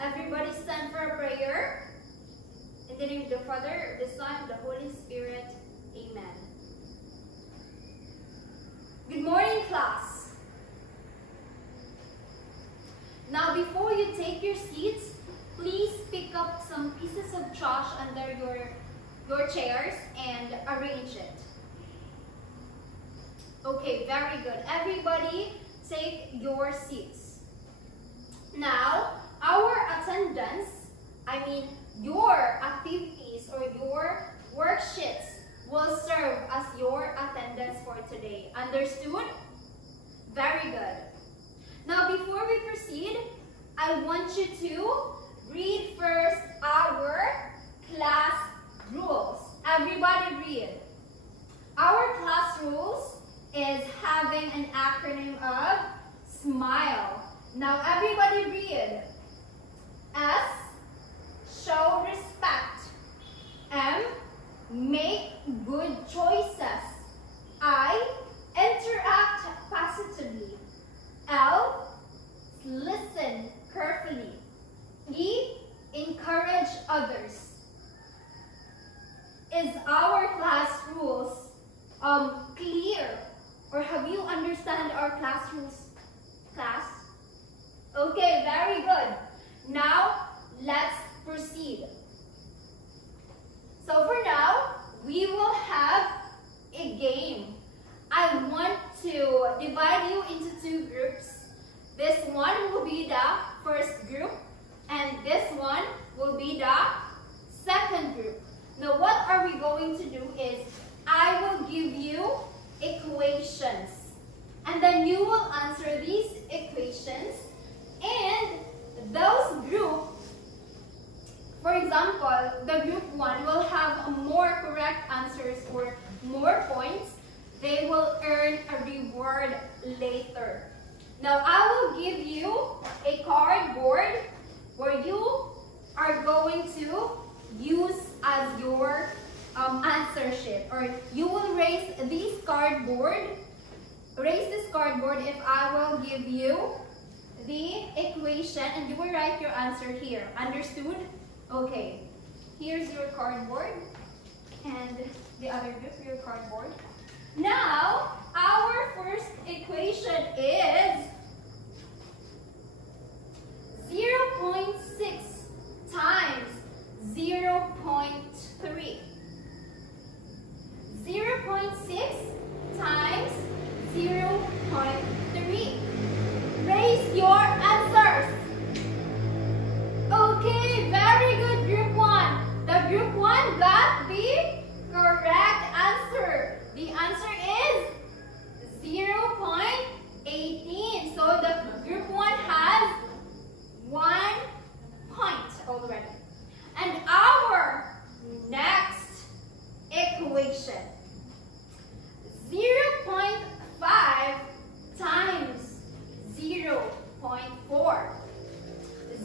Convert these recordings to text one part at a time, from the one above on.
Everybody stand for a prayer. In the name of the Father, the Son, the Holy Spirit. Amen. Good morning, class. Now, before you take your seats, please pick up some pieces of trash under your chairs and arrange it. Okay, very good. Everybody, take your seats. Now, our attendance, your activities or your worksheets will serve as your attendance for today. Understood? Very good. Now, before we proceed, I want you to read first our class rules. Everybody read. Our class rules is having an acronym of SMILE. Now, everybody read. S, show respect. M, make good choices. I, interact positively. L, listen carefully. E, encourage others. Is our class rules clear? Or have you understand our class rules, class? Okay, very good. Now, let's proceed. So for now, we will have a game. I want to divide you into two groups. This one will be the first group, and this one will be the second group. Now, what are we going to do is, I will give you equations, and then you will answer these equations, and those group, for example, the group 1 will have more correct answers or more points. They will earn a reward later. Now, I will give you a cardboard where you are going to use as your answer sheet, or you will raise this cardboard if I will give you the equation, and you will write your answer here. Understood? Okay, here's your cardboard, and the other group, your cardboard. Now, our first equation is 0.6 times 0.3. 0.6 times 0.3. Raise your answers. Okay, very good, group 1. The group 1 got the correct answer. The answer is 0.18. So the group 1 has 1 point already. And our next equation, 0.5 times 0.4.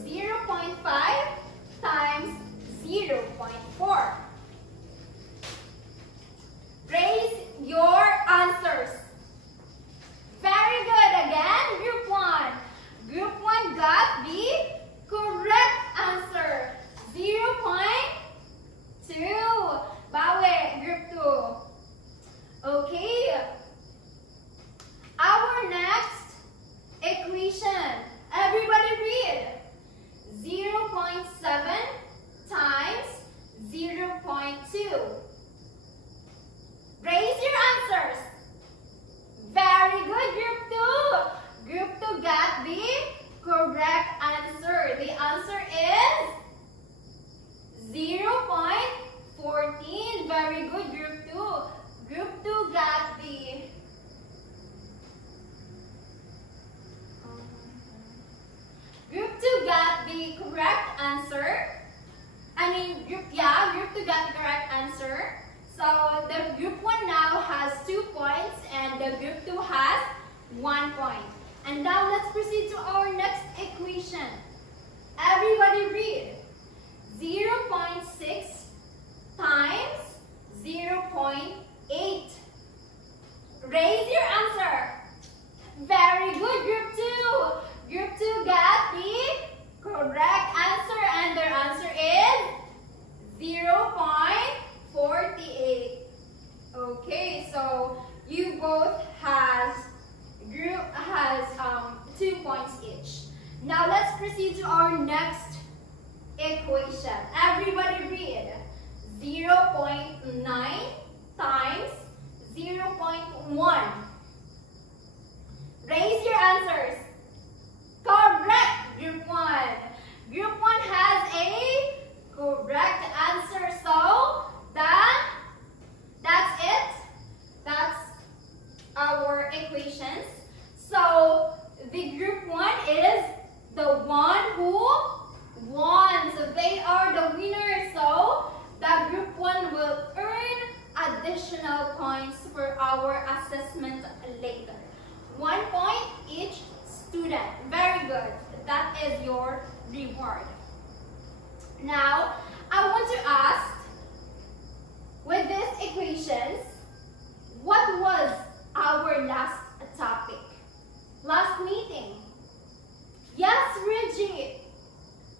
0.5 times 0.4. Raise your answers. Very good. Again, group 1. Group 1 got the correct answer. 0.2. Bawi, group 2. Okay. Our next equation. Everybody read. 0.7 times 0.2. Raise your answers. Very good, group 2. Group 2 got the correct answer. The answer is 0.14. Very good, group 2. Group 2 got the correct answer. Group 2 got the correct answer. So the group 1 now has 2 points and the group 2 has 1 point. And now let's proceed to our next equation. Everybody read. 0.6 times 0.8. Raise your answer. Very good, group 2. Group 2 got the correct answer. Now let's proceed to our next equation. Everybody read. 0.9 times 0.1. Raise your answers. Correct, Group 1. Group 1 has a correct answer. So, that's it. That's our equations. So, the Group 1 is the one who won. So, they are the winners. So, the Group 1 will earn additional points for our assessment later. 1 point each student. Very good. That is your reward. Now, I want to ask, with these equations, what was our last topic? Last meeting? Yes, Reggie.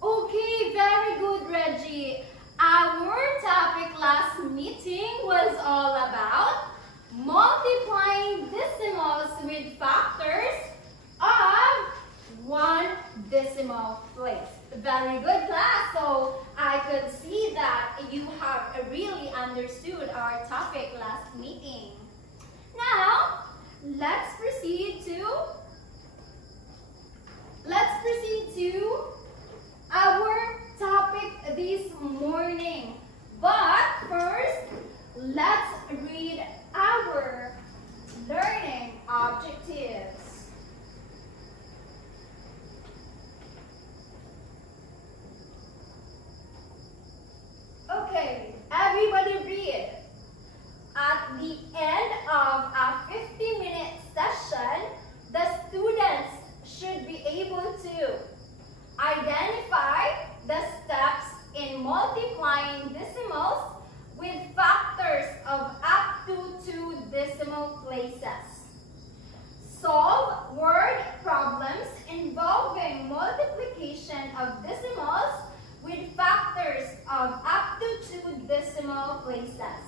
Okay, very good, Reggie. Our topic last meeting was all about multiplying decimals with factors of 1 decimal place. Very good, class. So I could see that you have really understood our topic last meeting. Now, let's proceed to our topic this morning. But first, let's read our learning objectives. Okay, everybody read. At the end of a 50-minute session, the students should be able to identify the steps in multiplying decimals with factors of up to 2 decimal places. Solve word problems involving multiplication of decimals with factors of up to 2 decimal places.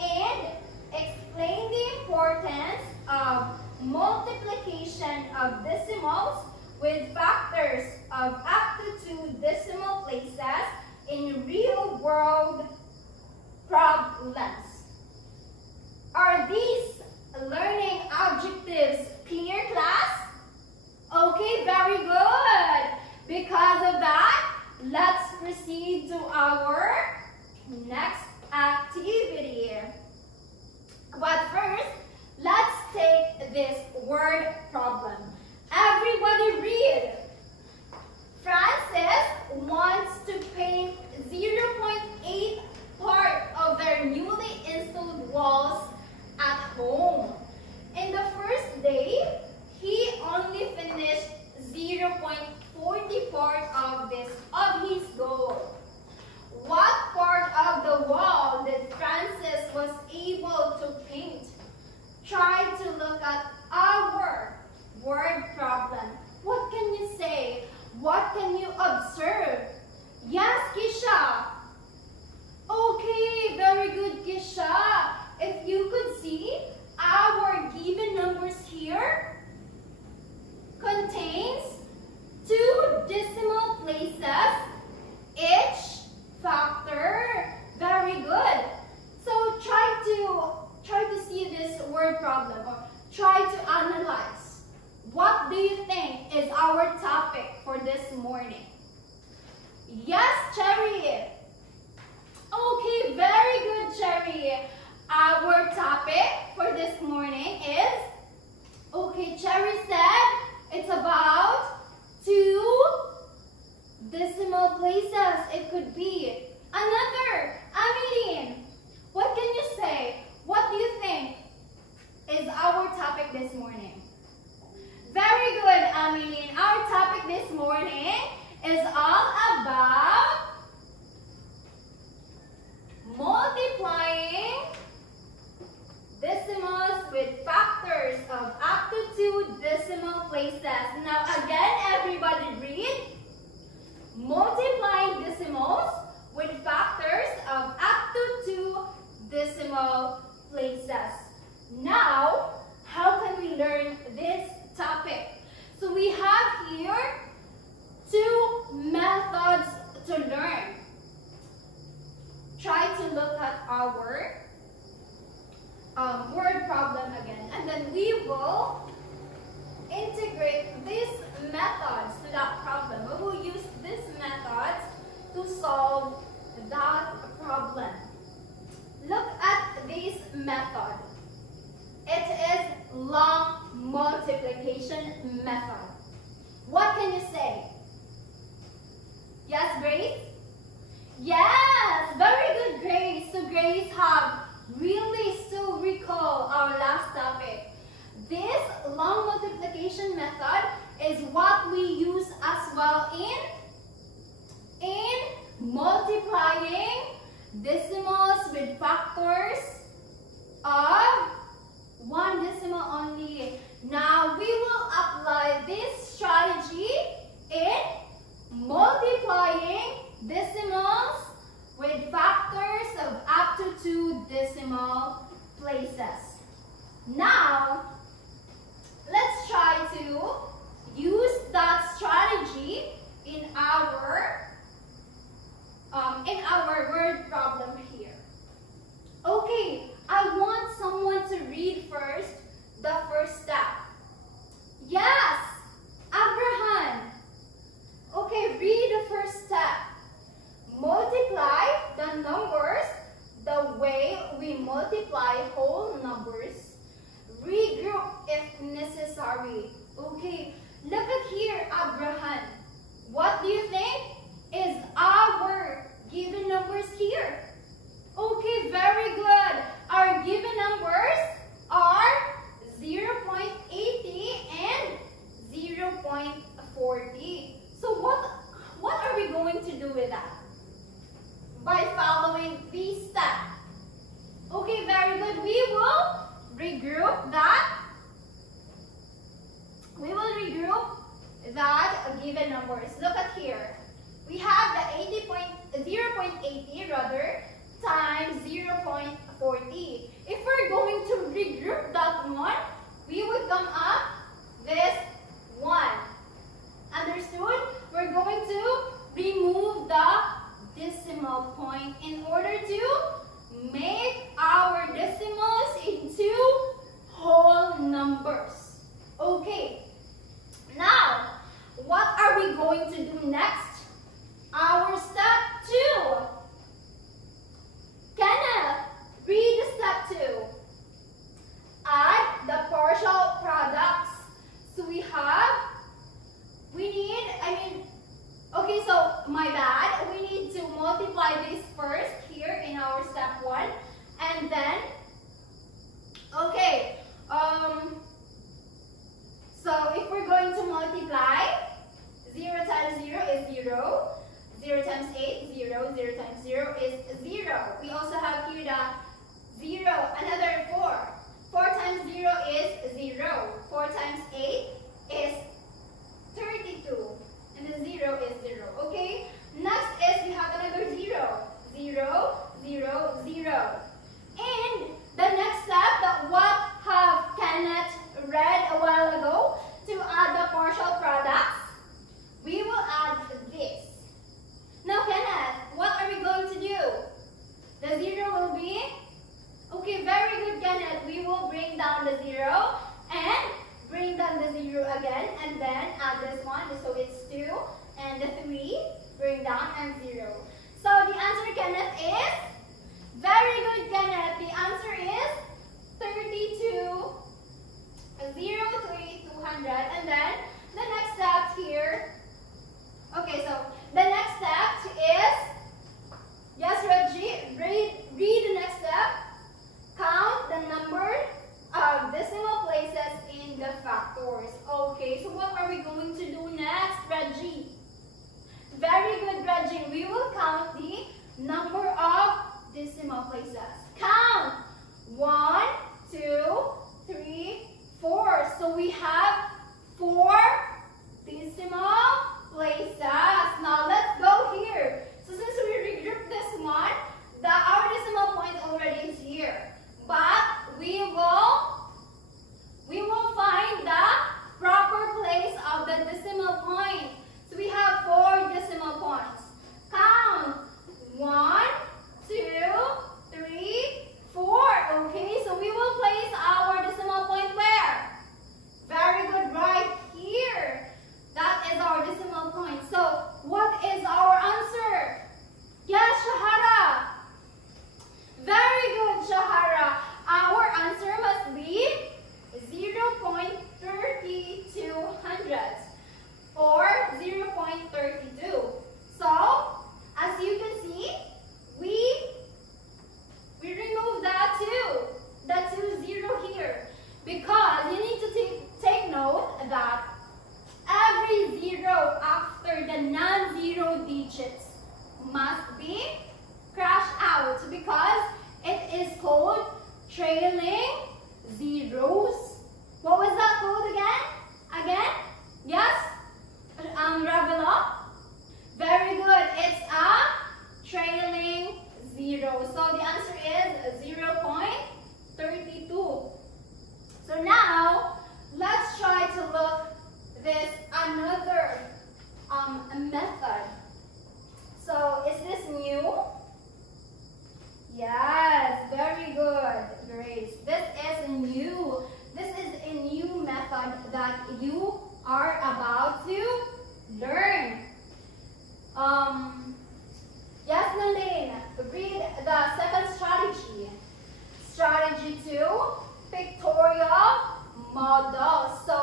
And explain the importance of multiplication of decimals with factors of up to 2 decimal places in real-world problems. Are these learning objectives clear, class? Okay, very good. Because of that, let's proceed to our next activity. But first, let's take this word problem. Everybody read. Francis wants to paint 0.8 part of their newly installed walls at home. In the first day, he only finished 0.40 part of his goal. What part of the wall did Francis was able to paint? Try to look at our word problem. What can you say? What can you observe? Yes, Kisha. Okay, very good, Kisha. If you could see, our given numbers here contains 2 decimal places each factor. Very good. So try to see this word problem, or try to analyze. What do you think is our topic for this morning? Yes, Cherry. Okay, very good, Cherry. Our topic for this morning is, okay, Cherry said it's about 2 decimal places. It could be another. Ameline, what can you say? What do you think is our topic this morning? Very good, Ameline. Our topic this morning is all about multiplying decimals with factors of up to 2 decimal places. Now again, everybody read. Multiplying decimals with Grace? Yes, very good, Grace. So Grace have really still recall our last topic. This long multiplication method is what we use as well in multiplying decimals with factors of one decimal only. Now we will apply this strategy in multiplying decimals with factors of up to 2 decimal places. Now, let's try to use that strategy in our word problem here. Okay, I want someone to read first the first step. Yes, Abraham. Okay, read the first step. Multiply the numbers the way we multiply whole numbers. Regroup if necessary. Okay, look at here, Abraham. What do you think is our given numbers here? Okay, very good. Our given numbers are 0.80 and 0.40. So what are we going to do with that? By following these steps. Okay, very good. We will regroup that. We will regroup that given numbers. Look at here. We have the 0.80 rather times 0.40. If we're going to regroup that one, we would come up this 1. Understood? We're going to remove the decimal point in order to make our decimals into whole numbers. Okay. Now, what are we going to do next? Our step 2. Kenneth, read step 2. Add the partial products. So okay, so my bad. We need to multiply this first here in our step 1. And then, okay, so if we're going to multiply, 0 times 0 is 0. 0 times 8, 0. 0 times 0 is 0. We also have here the 0, another 4. 4 times 0 is 0. 4 times 8 is 32. And the 0 is 0. Okay? Next is we have another 0. 0, 0, 0. And the next step that what have Kenneth read a while ago, to add the partial products, we will add this. Now Kenneth, what are we going to do? The 0 will be, okay, very good Kenneth. We will bring down the 0 and bring down the 0 again, and then add this one, so it's 2, and the 3, bring down, and 0. So the answer, Kenneth, is, very good Kenneth, the answer is 32, 0, 3, 200, and then the next step here, okay, so the next step is, yes Reggie, read the next step, count the number of decimal places in the factors. Okay, so what are we going to do next, Reggie? Very good, Reggie. We will count the number of decimal places. Count. 1, 2, 3, 4. So we have 4 decimal places. Now let's go here. So since we regrouped this one, our decimal point already is here. But we will find the proper place of the decimal point. So we have 4 decimal points. Count. 1, 2, 3, 4. Okay, so we will place our decimal point where? Very good, right here. digits must be crashed out because it is called trailing zeros. What was that called again? Again? Yes? Ravila? Very good. It's a trailing zero. So the answer is 0.32. So now, let's try to look this another method. So is this new? Yes, very good, Grace. This is new. This is a new method that you are about to learn. Yes, Nalene, read the second strategy. Strategy 2, pictorial model. So,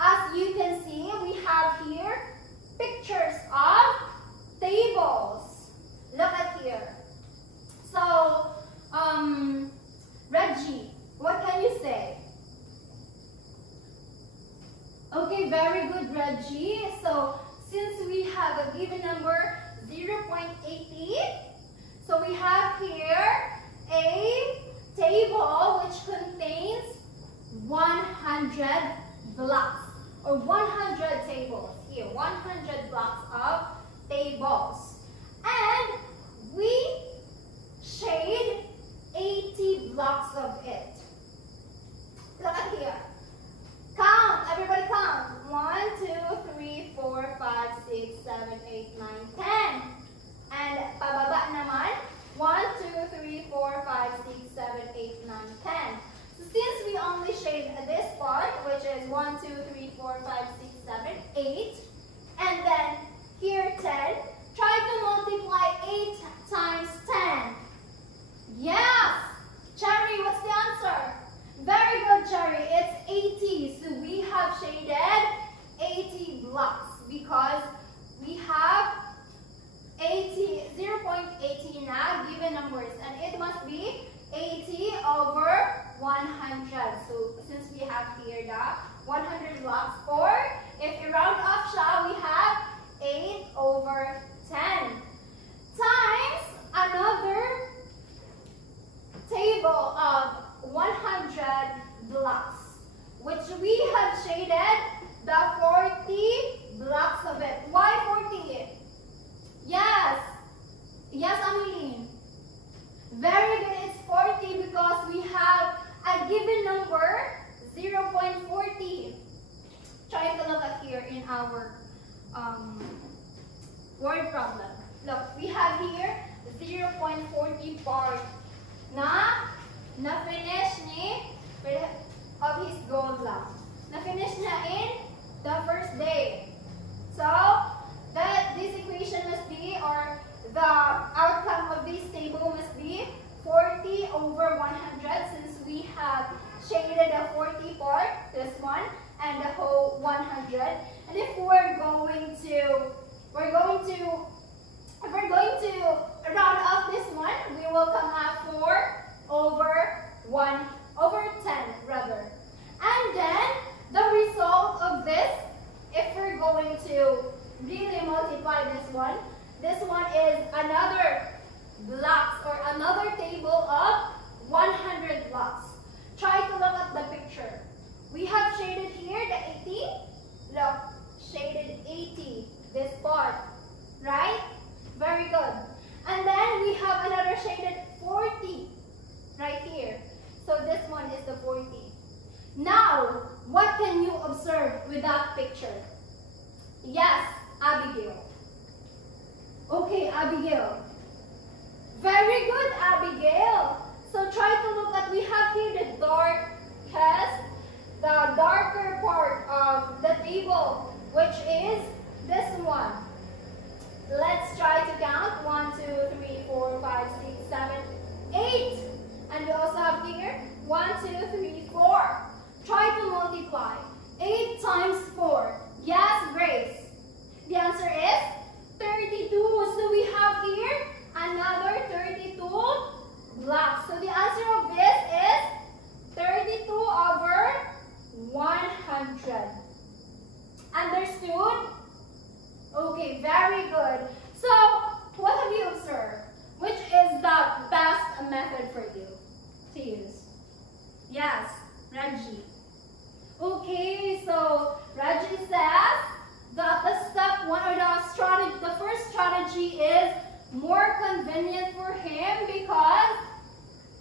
as you can see, we have here pictures of tables. Look at here. So, Reggie, what can you say? Okay, very good, Reggie. So, since we have a given number 0.80, so we have here a table which contains 100 blocks or 100 tables. Here, 100 blocks of tables. And we shade 80 blocks of it. Look at here. Count, everybody count. 1, 2, 3, 4, 5, 6, 7, 8, 9, 10. And pababa naman. 1, 2, 3, 4, 5, 6, 7, 8, 9, 10. So since we only shade this part, which is 1, 2, 3, 4, 5, 6, 7, 8. And then here 10. Try to multiply 8 times 10. Yes! Cherry, what's the answer? Very good, Cherry. It's 80. So we have shaded 80 blocks because we have 0.80 now given numbers, and it must be 80 over 100. So since we have here the 100 blocks, or if you round off siya, we have 8 over 10 times another table of 100 blocks, which we have shaded the 40 blocks of it. Why 40? Yes. Yes, Ameline. Very good. It's 40 because we have a given number 0.40. Try to look at here in our word problem. Look, we have here 0.40 part na finish ni of his goal lang. Na finish na in the first day. So that this equation must be, or the outcome of this table must be 40 over 100, since we have shaded the 40 part, this one, and the whole 100. And if we're going to round off this one, we will come out 4 over 10 rather. And then the result of this, if we're going to really multiply this one is another blocks or another table of 100 blocks. Try to look at the picture. We have shaded here the 80. Look, shaded 80, this part, right? Very good. And then we have another shaded 40 right here. So this one is the 40. Now, what can you observe with that picture? Yes, Abigail. Okay, Abigail. Very good, Abigail. So try to look at, we have here the darker part of the table, which is this one. Let's try to count. 1, 2, 3, 4, 5, 6, 7, 8. And we also have here 1, 2, 3, 4. Try to multiply. 8 times 4. Yes, Grace. The answer is 32. So we have here another 32 blocks. So the answer of this is 32 over 100. Understood? Okay, very good. So a method for you to use. Yes, Reggie. Okay, so Reggie says that the step one or the first strategy is more convenient for him because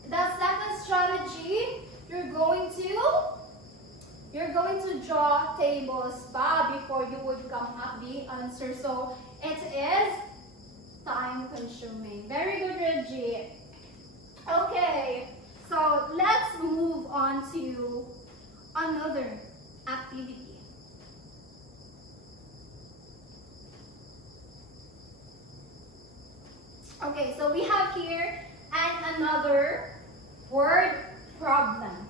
the second strategy you're going to draw tables before you would come up the answer. So it is time consuming. Very good, Reggie. Okay, so let's move on to another activity. Okay, so we have here another word problem.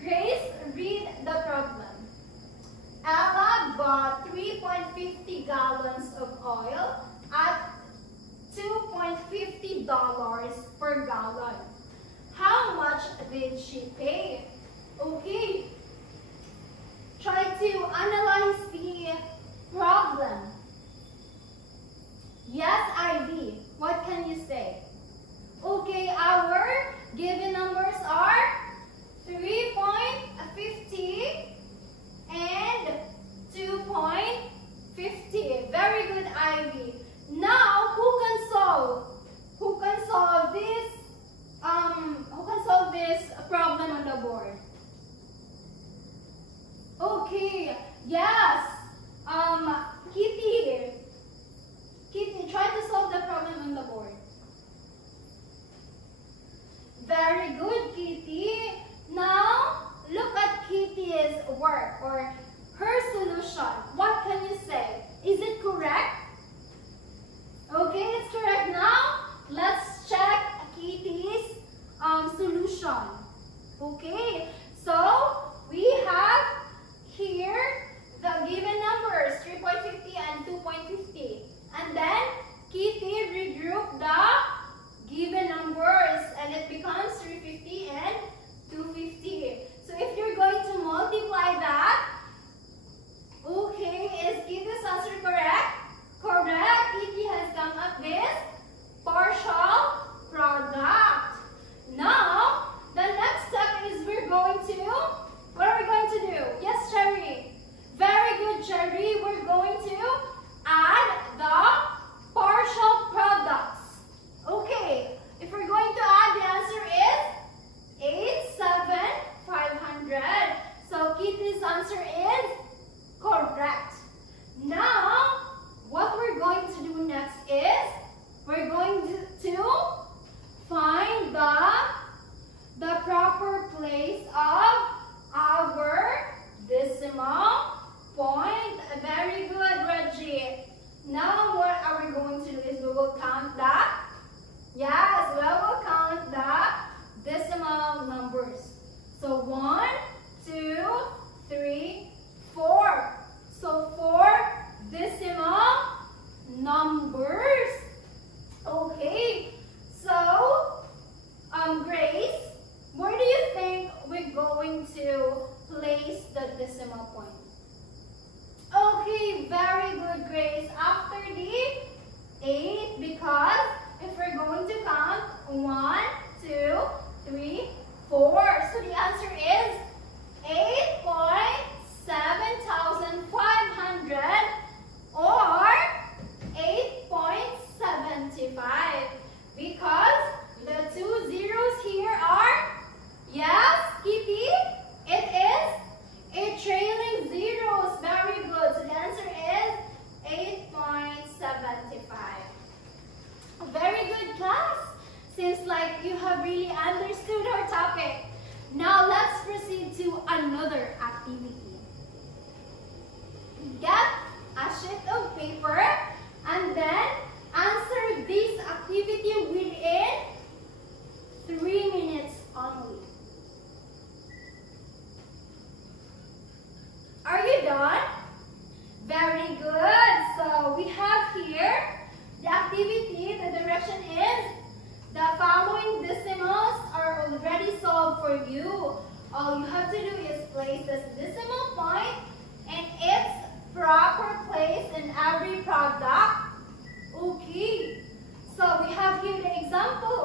Grace, read the problem. Ella bought 3.50 gallons of oil at $2.50 per gallon. How much did she pay? Okay. Try to analyze the problem. Yes, Ivy. What can you say? Okay, our given numbers are 3.50 and 2.50. Very good, Ivy. Now, who can solve this problem on the board? Okay, yes. Kitty, try to solve the problem on the board. Very good, Kitty. Now, look at Kitty's work or her solution. What can you say? Is it correct? Okay, it's correct. Now, let's check Kitty's solution. Okay, so we have here the given numbers 3.50 and 2.50. And then Kitty regrouped the given numbers and it becomes 350 and 250. So if you're going to multiply that, okay, is Kitty's answer correct? Correct. Kitty has come up with partial product. Now, the next step is what are we going to do? Yes, Cherry. Very good, Cherry. We're going to add the partial products. Okay, if we're going to add, the answer is 8,7,500. So Kitty's answer is correct. Now, what we're going to do next is we're going to find the proper place of our decimal point. Very good, Reggie. Now what are we going to do is we will count the decimal numbers. So 1, 2, 3, 4. So 4 decimal numbers. Okay. So Grace, where do you think we're going to place the decimal point? Okay, very good, Grace. After the 8, because if we're going to count 1, 2, 3, 4. So the answer is 8,7,500 or 8.75. Because the 2 zeros here are, yes, Kitty, it is a trailing zeros. Very good. So the answer is 8.75. Very good, class. Seems like you have really understood our topic. Now let's proceed to another activity. Get a sheet of paper and then answer this activity within 3 minutes only. Are you done? Very good. So we have here the activity. The direction is the following decimals are already solved for you. All you have to do is place the decimal point and its proper place in every product. Okay. So we have here the example.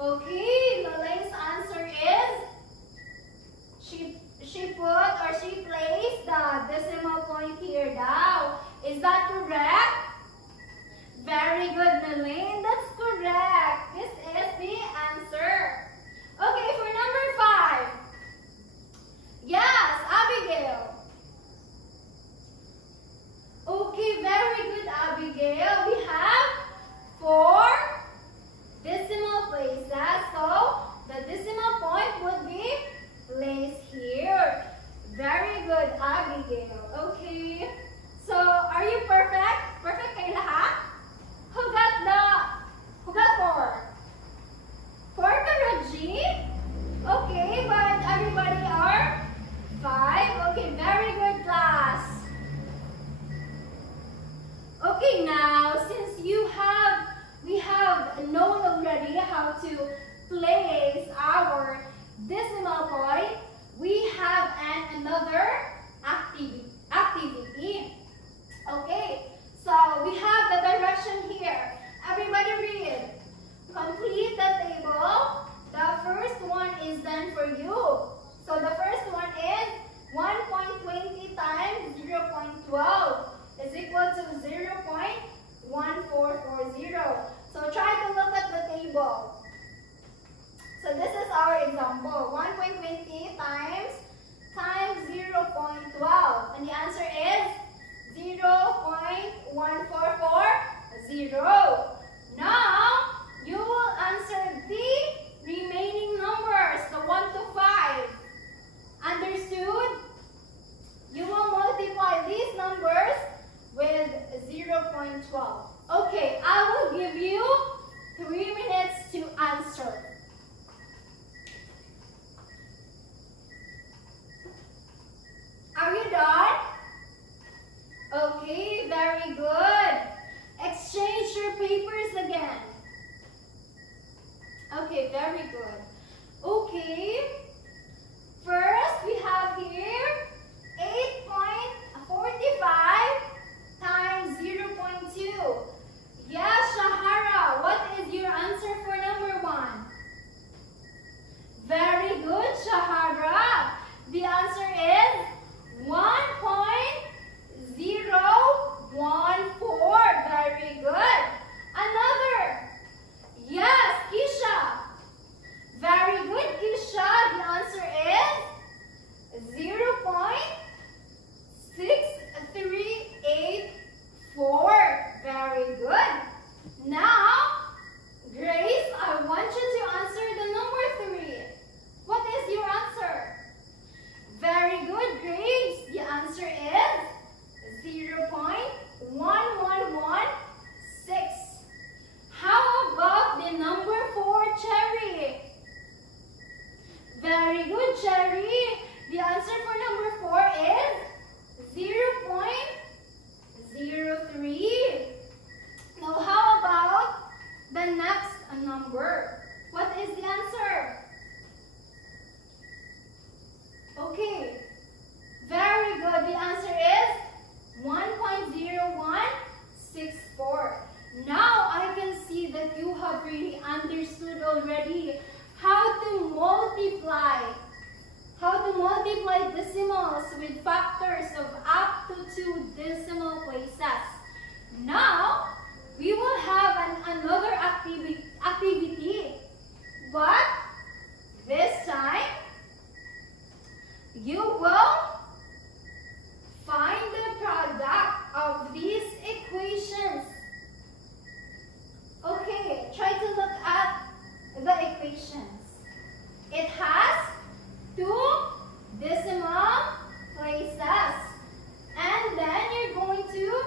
Okay, Lorraine's answer is she put or she placed the decimal point here down. Is that correct? Very good, Lorraine. That's correct. This is the answer. Okay, for number 5. Yes, Abigail. Okay, very good, Abigail. We have 4 decimal places. So, the decimal point would be placed here. Very good, Abigail. Okay. So, are you perfect? Perfect kayo lahat? Who got 4? 4 ka, Reggie? Okay, but everybody are 5. Okay, very good, class. Okay, now, since we have known already how to place our decimal point, we have another activity. Okay, so we have the direction here. Everybody read. Complete the table. The first one is done for you. So the first one is 1.20 times 0.12 is equal to 0.1440. So try to look at the table. So this is our example. 1.20 times 0.12. And the answer is 0.1440. Now, you will answer the remaining numbers, the 1 to 5. Understood? You will multiply these numbers with 0.12. Okay, I will give you 3 minutes to answer. Are you done? Okay, very good. Exchange your papers again. Okay, very good. Okay, first we have here 8.45 times 0.2. Yes, Shahara, what is your answer for number 1? Very good, Shahara. The answer is 1.014. Very good. Another. Yes, Kisha. Very good, Kisha. The answer is 0.6384. Very good. Now, Grace, I want you to answer the number 3. What is your answer? Very good, Grace. The answer is 0.1116. How about the number 4, Cherry? Very good, Cherry. The answer for number 4 is 0.03. Now, how about the next number? What is the answer? Okay, very good. The answer is 1.0164. Now I can see that you have really understood already how to multiply decimals with factors of up to 2 decimal places. Now we will have another activity, but this time you will find the product of these equations. Okay, try to look at the equations. It has 2 decimal places. And then you're going to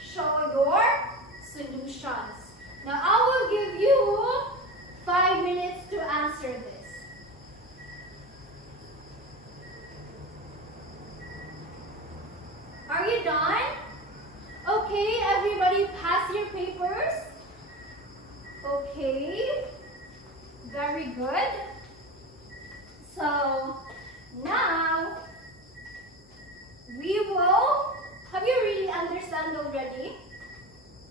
show your solutions. Now I will give you 5 minutes to answer this. Are you done? Okay, everybody pass your papers. Okay, very good. So now we will, have you really understand already?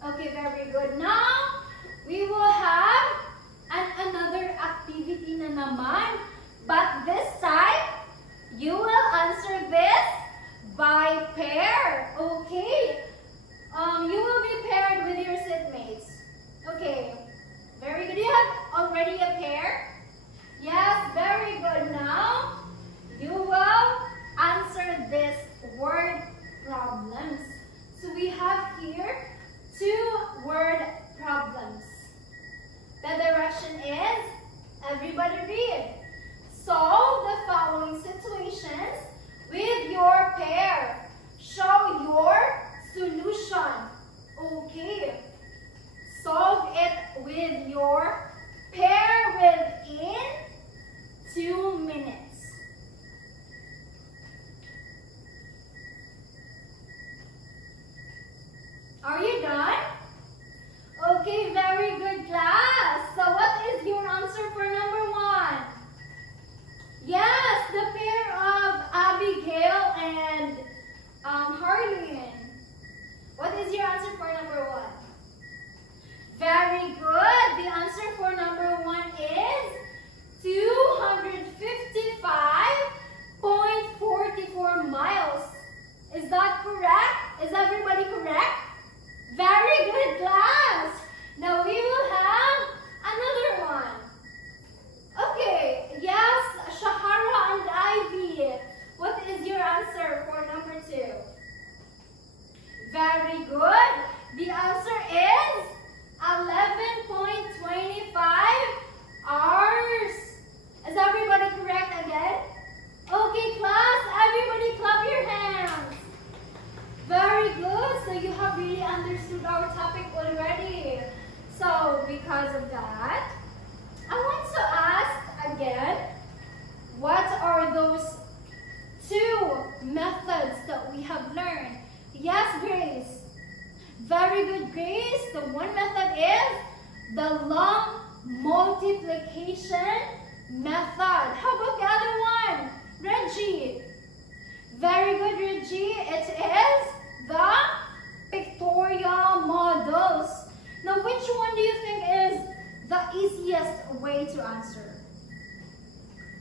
Okay, very good. Now we will have another activity. na naman. But this time, you will answer this by pair. Okay? You will be paired with your seatmates. Okay. Very good. You have already a pair? Yes, very good. Now, you will answer this word problems. So we have here 2 word problems. The direction is, everybody read. Solve the following situations with your pair. Show your solution. Okay. Solve it with your pair within 2 minutes. Are you done? Okay, very good, class. So what is your answer for number 1? Yes, the pair of Abigail and Harleen. What is your answer for number 1? Very good. The answer for number 1 is 255.44 miles. Is that correct? Is everybody correct? Very good, class. Now we will have another one. Okay, yes, Shahara and Ivy. What is your answer for number 2? Very good. The answer is 11.25 hours. Is everybody correct again? Okay, class, everybody clap your hands. Very good. So you have really understood our topic already. So because of that, I want to ask again, what are those 2 methods that we have learned? Yes, Grace. Very good, Grace. The one method is the long multiplication method. How about the other one? Reggie. Very good, Reggie. It is the pictorial models. Now, which one do you think is the easiest way to answer?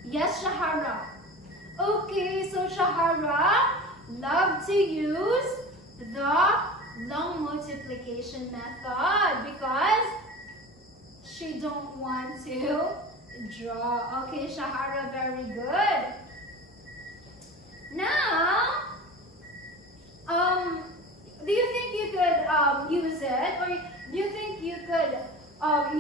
Yes, Shahara. Okay, so Shahara loves to use the long multiplication method because she don't want to draw. Okay, Shahara, very good. Now, do you think you could use it, or do you think you could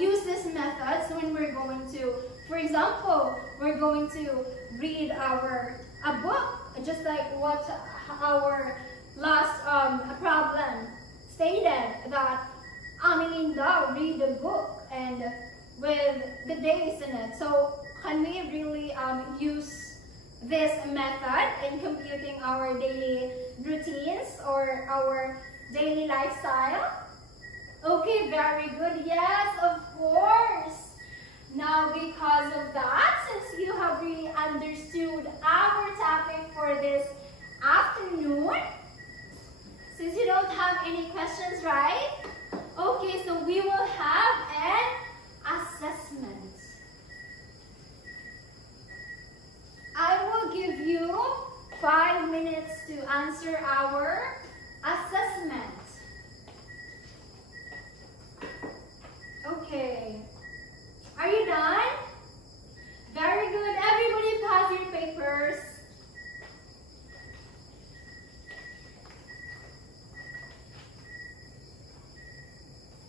use this method so when we're going to, for example, we're going to read a book, just like what our last problem stated, that Amelinda read the book and with the days in it. So can we really use this method in computing our daily routines or our daily lifestyle? Okay, very good. Yes, of course. Now, because of that, since you have really understood our topic for this afternoon, since you don't have any questions, right? Okay, so we will have an assessment. I will give you 5 minutes to answer our assessment. Okay. Are you done? Very good. Everybody pass your papers.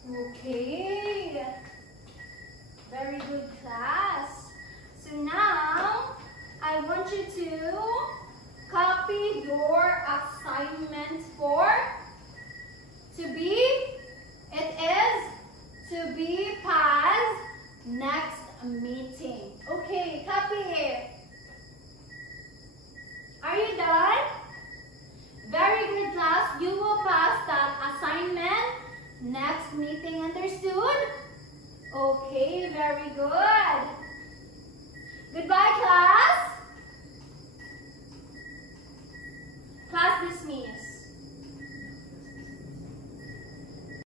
Okay. Very good, class. So now, I want you to copy your assignment for to be. It is to be passed next meeting. Okay, copy it. Are you done? Very good, class. You will pass that assignment next meeting. Understood? Okay, very good. Goodbye, class. Class dismissed.